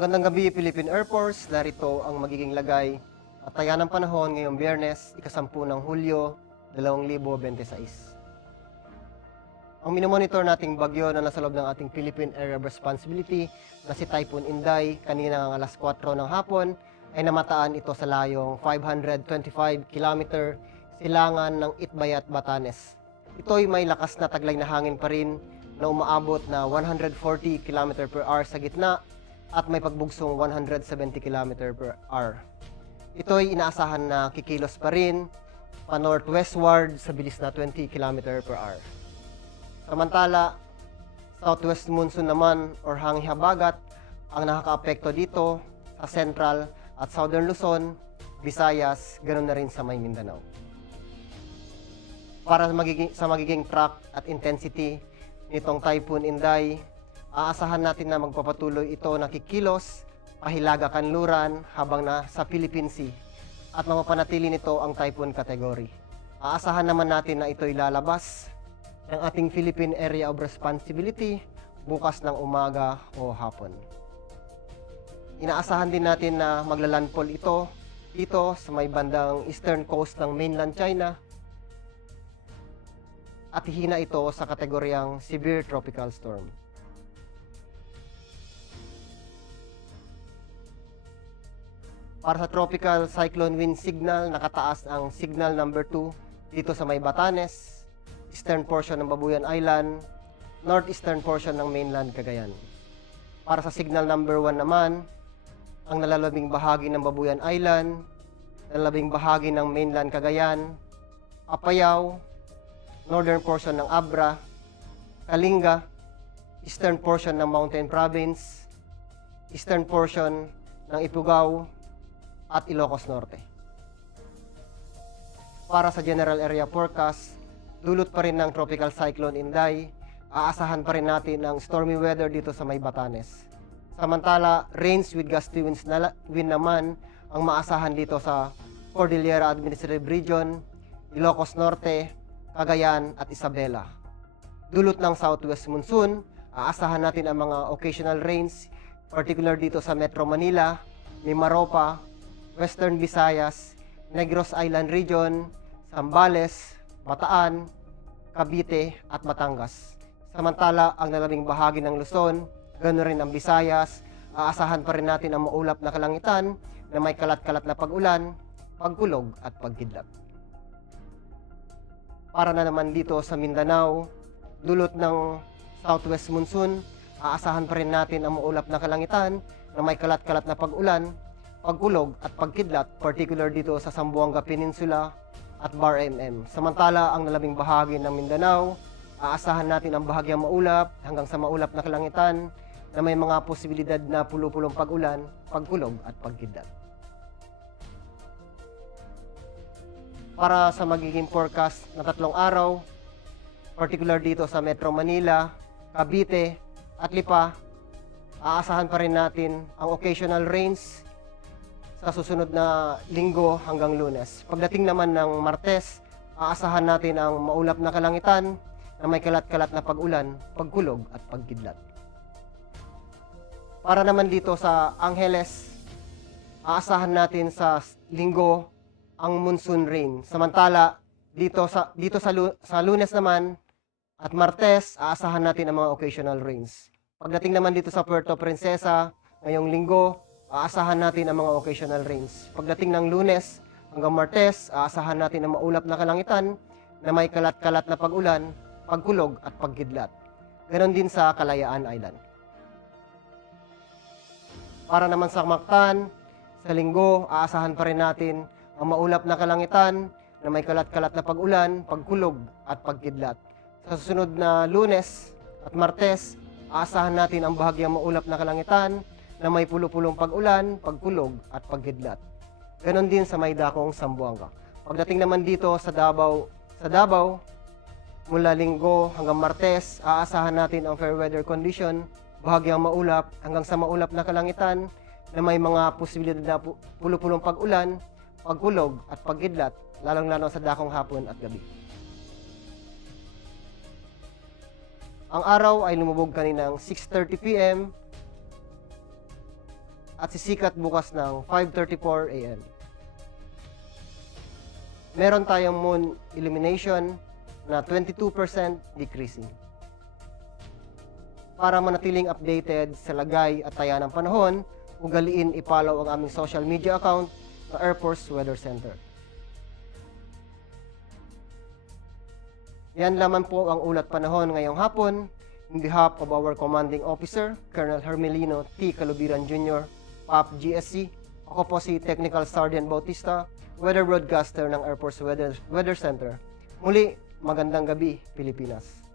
Magandang gabi, Philippine Air Force. Narito ang magiging lagay at taya ng panahon ngayong Biyernes, ika-10 ng Hulyo, 2026. Ang minomonitor nating bagyo na nasa loob ng ating Philippine Area of Responsibility na si Typhoon Inday kanina ng alas 4 ng hapon ay namataan ito sa layong 525 km silangan ng Itbayat, Batanes. Ito ay may lakas na taglay na hangin pa rin na umaabot na 140 km per hour sa gitna at may pagbugsong 170 km per hour. Ito ay inaasahan na kikilos pa rin pa-northwestward sa bilis na 20 km per hour. Samantala, southwest monsoon naman or hangin habagat ang nakakaapekto dito sa Central at Southern Luzon, Visayas, ganoon na rin sa may Mindanao. Para sa magiging track at intensity nitong Typhoon Inday, aasahan natin na magpapatuloy ito na kikilos, pahilaga kanluran habang nasa Philippine Sea at mapapanatili nito ang typhoon category. Aasahan naman natin na ito'y lalabas ng ating Philippine Area of Responsibility bukas ng umaga o hapon. Inaasahan din natin na maglalandfall ito dito sa may bandang eastern coast ng mainland China at hihina ito sa kategoryang Severe Tropical Storm. Para sa Tropical Cyclone Wind Signal, nakataas ang Signal number 2 dito sa may Batanes, eastern portion ng Babuyan Island, northeastern portion ng mainland Cagayan. Para sa Signal number 1 naman, ang nalalabing bahagi ng Babuyan Island, nalalabing bahagi ng mainland Cagayan, Apayao, northern portion ng Abra, Kalinga, eastern portion ng Mountain Province, eastern portion ng Ifugao, at Ilocos Norte. Para sa general area forecast, dulot pa rin ng Tropical Cyclone Inday, aasahan pa rin natin ang stormy weather dito sa may Batanes. Samantala, rains with gusty winds wind naman ang maasahan dito sa Cordillera Administrative Region, Ilocos Norte, Cagayan at Isabela. Dulot ng southwest monsoon, aasahan natin ang mga occasional rains, particular dito sa Metro Manila, Mimaropa, Western Visayas, Negros Island Region, Zambales, Bataan, Cavite at Batangas. Samantala, ang nalabing bahagi ng Luzon, ganoon rin ang Visayas, aasahan pa rin natin ang maulap na kalangitan na may kalat-kalat na pag-ulan, pagkulog at pagkidlat. Para na naman dito sa Mindanao, dulot ng southwest monsoon, aasahan pa rin natin ang maulap na kalangitan na may kalat-kalat na pag-ulan, pagkulog at pagkidlat, particular dito sa Zamboanga Peninsula at Bar MM. Samantala, ang nalabing bahagi ng Mindanao, aasahan natin ang bahagyang maulap hanggang sa maulap na kalangitan na may mga posibilidad na pulo-pulong pag-ulan, pagkulog at pagkidlat. Para sa magiging forecast na 3 araw, particular dito sa Metro Manila, Cavite at Lipa, aasahan pa rin natin ang occasional rains sa susunod na linggo hanggang Lunes. Pagdating naman ng Martes, aasahan natin ang maulap na kalangitan na may kalat-kalat na pag-ulan, pagkulog at pagkidlat. Para naman dito sa Angeles, aasahan natin sa linggo ang monsoon rain. Samantala, dito sa Lunes naman at Martes, aasahan natin ang mga occasional rains. Pagdating naman dito sa Puerto Princesa, ngayong linggo, aasahan natin ang mga occasional rains. Pagdating ng Lunes hanggang Martes, aasahan natin ang maulap na kalangitan na may kalat-kalat na pag-ulan, pagkulog at pagkidlat. Ganon din sa Kalayaan Island. Para naman sa Mactan, sa linggo, aasahan pa rin natin ang maulap na kalangitan na may kalat-kalat na pag-ulan, pagkulog at pagkidlat. Sa susunod na Lunes at Martes, aasahan natin ang bahagyang maulap na kalangitan na may pulo-pulong pag-ulan, pagkulog at pagkidlat. Ganon din sa may dakong Zamboanga. Pagdating naman dito sa Davao, mula linggo hanggang Martes, aasahan natin ang fair weather condition, bahagyang maulap hanggang sa maulap na kalangitan na may mga posibilidad na pulo-pulong pag-ulan, pagkulog at pagkidlat, lalong-lalo sa dakong hapon at gabi. Ang araw ay lumubog kaninang 6:30 p.m. at sisikat bukas ng 5:34 a.m. Meron tayong moon illumination na 22% decreasing. Para manatiling updated sa lagay at taya ng panahon, ugaliin i-follow ang aming social media account na Air Force Weather Center. Yan lamang po ang ulat panahon ngayong hapon. In behalf of our Commanding Officer, Colonel Hermelino T. Calubiran Jr., PAP GSC, ako po si Technical Sergeant Bautista, Weather Broadcaster ng Air Force Weather Center. Muli, magandang gabi, Pilipinas.